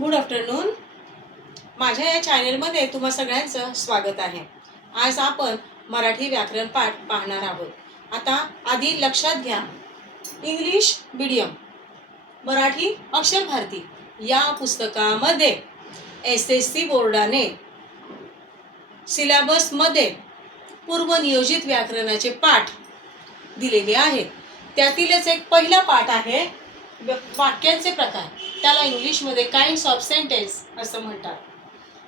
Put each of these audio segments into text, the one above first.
Good afternoon. माझ्या या चॅनेलमध्ये तुम्हा सगळ्यांचं स्वागत आहे. आज आपण मराठी व्याकरण पाठ पाहणार आहोत. आता आधी लक्षात घ्या, इंग्लिश मीडियम मराठी अक्षर भारती या पुस्तकामध्ये SSC बोर्डाने सिलेबसमध्ये पूर्वनियोजित व्याकरणाचे पाठ दिलेले आहेत. त्यातीलच एक पहिला पाठ आहे वाक्यांचे प्रकार. त्याला इंग्लिशमध्ये काइंड्स ऑफ सेंटेन्स असं म्हणतात.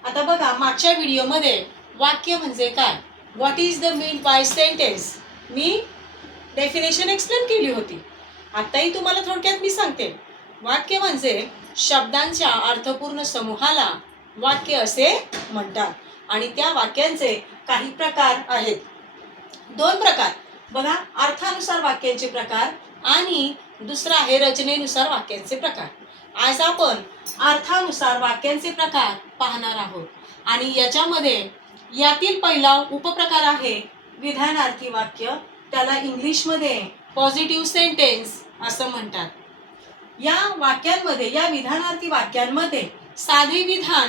आता बघा, मागच्या व्हिडिओमध्ये वाक्य म्हणजे काय, what is the mean by sentence, me definition explain केली होती. आताही तुम्हाला थोडक्यात मी सांगते. वाक्य म्हणजे शब्दांच्या अर्थपूर्ण समूहाला वाक्य असे म्हणतात. आणि त्या वाक्यांचे काही प्रकार आहेत. दोन प्रकार बघा, अर्थानुसार वाक्यांचे प्रकार आणि दुसरा आहे रचनेनुसार वाक्यांचे प्रकार. आज आपण अर्थानुसार वाक्यांचे प्रकार पाहणार आहोत. आणि यातील पहिला उपप्रकार आहे विधानार्थी वाक्य. त्याला इंग्लिशमध्ये पॉझिटिव्ह सेंटेन्स असं म्हणतात. या वाक्यांमध्ये, या विधानार्थी वाक्यांमध्ये साधे विधान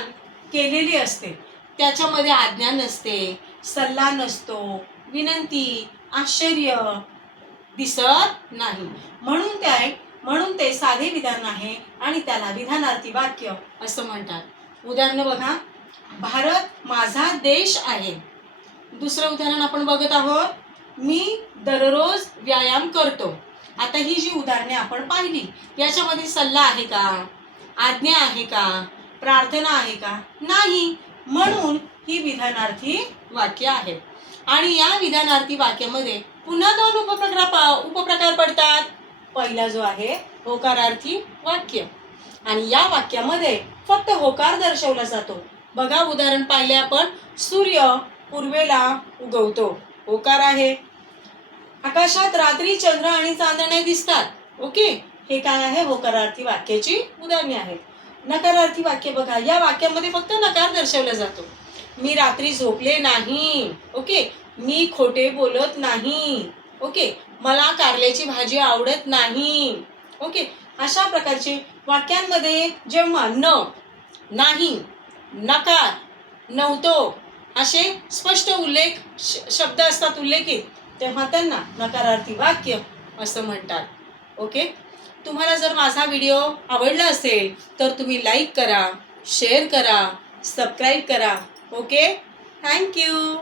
केलेले असते. त्याच्यामध्ये आज्ञा नसते, सल्ला नसतो, विनंती, आश्चर्य दिसत नाही. म्हणून ते साधे विधान आहे आणि त्याला विधानार्थी वाक्य असं म्हणतात. उदाहरण बघा, भारत माझा देश आहे. दुसरं उदाहरण आपण बघत आहोत, मी दररोज व्यायाम करतो. आता ही जी उदाहरणे आपण पाहिली, याच्यामध्ये सल्ला आहे का, आज्ञा आहे का, प्रार्थना आहे का, नाही. म्हणून ही विधानार्थी वाक्य आहेत. आणि या विधानार्थी वाक्यामध्ये पुन्हा दोन उपप्रकार पडतात. पहिला जो आहे होकारार्थी वाक्य, आणि या वाक्यामध्ये फक्त होकार दर्शवला जातो. बघा, उदाहरण पाहिले आपण, सूर्य पूर्वेला उगवतो, होकार आहे. आकाशात रात्री चंद्र आणि चांदणे दिसतात. ओके, हे काय आहे, होकारार्थी वाक्याची उदाहरणे आहेत. नकारार्थी वाक्य बघा, या वाक्यामध्ये फक्त नकार दर्शवला जातो. मी रात्री झोपले नाही. ओके, मी खोटे बोलत नाही. ओके, मला कारल्याची भाजी आवडत नाही. ओके, अशा प्रकारचे वाक्यांमध्ये जेव्हा न, नाही, नकार, नव्हतो असे स्पष्ट शब्द असतात उल्लेखित, तेव्हा त्यांना नकारार्थी वाक्य असं म्हणतात. ओके, तुम्हाला जर माझा व्हिडिओ आवडला असेल तर तुम्ही लाईक करा, शेअर करा, सबस्क्राईब करा. Okay, thank you.